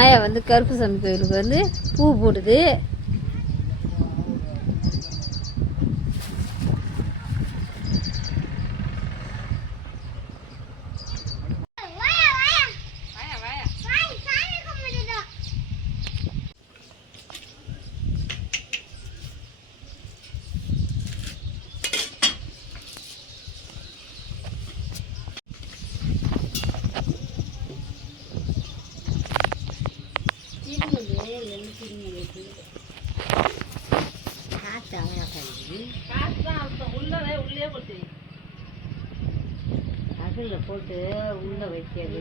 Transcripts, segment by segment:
ஆயா வந்து கருப்புசாமி கோயிலுக்கு வந்து பூ போடுது. போட்டு உள்ள வைக்கிறது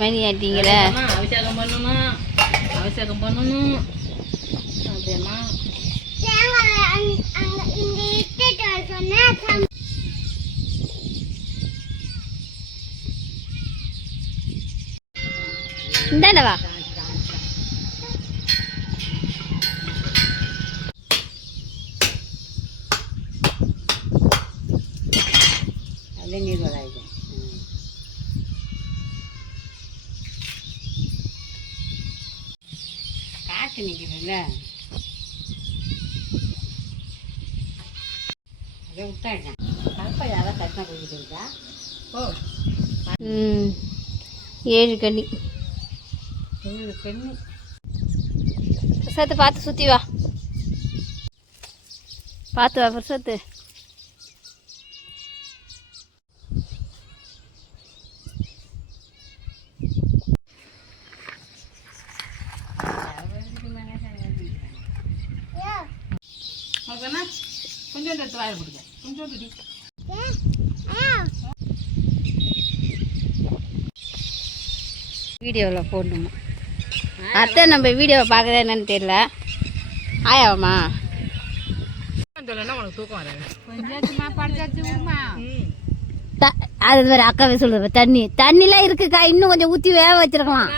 மணி ஆட்டிங்களா? அபிஷேகம் பண்ணணும், அபிஷேகம் பண்ணணும். அப்படியேம்மா இந்தாண்டவா அப்படியே நீர் வராது. காற்று நிற்கிறதுல அதை விட்டாட்டேன். கலப்பை யாராவது கட்டினா போய்கிட்டு இருக்கா? ஓ 7 கண்ணி பிரசாத்து பார்த்து சுற்றி வா, பார்த்து வா பிரசாத்து. கொஞ்சம் எடுத்து வாயை கொடுங்க, கொஞ்சம் வீடியோவில் போடணுமா? அத்தை நம்ம வீடியோவை பார்க்குறேன் என்னன்னு தெரியல. ஆயாவாம்மா அது வேறு அக்காவே சொல்லுற தண்ணிலாம் இருக்குக்கா, இன்னும் கொஞ்சம் ஊற்றி வேக வச்சிருக்கலாம்.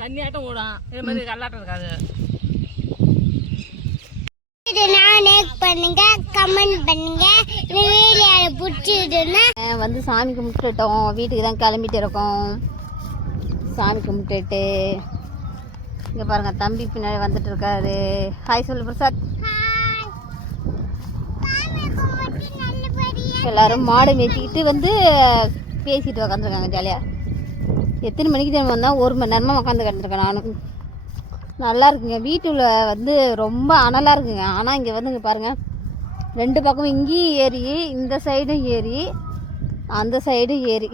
தண்ணியாட்டம் ஓடும், இதே மாதிரி கல்லாட்டம் இருக்காது. வந்து சாமி கும்பிட்டுட்டோம், வீட்டுக்கு தான் கிளம்பிட்டு இருக்கோம். சாமி கும்பிட்டுட்டு இங்கே பாருங்கள் தம்பி பின்னாடி வந்துட்டு இருக்காரு. ஹாய் சொல்லு பிரசாத். எல்லாரும் மாடு மேய்ச்சிக்கிட்டு வந்து பேசிட்டு உக்காந்துருக்காங்க ஜாலியாக. எத்தனை மணிக்கு தெரியுமா வந்தால் 1 மணி நேரமாக உட்காந்து கிடந்துருக்கேன் நானும். நல்லா இருக்குங்க, வீட்டுல வந்து ரொம்ப அனலாக இருக்குங்க. ஆனால் இங்கே வந்து இங்கே பாருங்கள் 2 பக்கமும் இங்கேயும் ஏறி, இந்த சைடும் ஏறி, அந்த சைடும் ஏறி.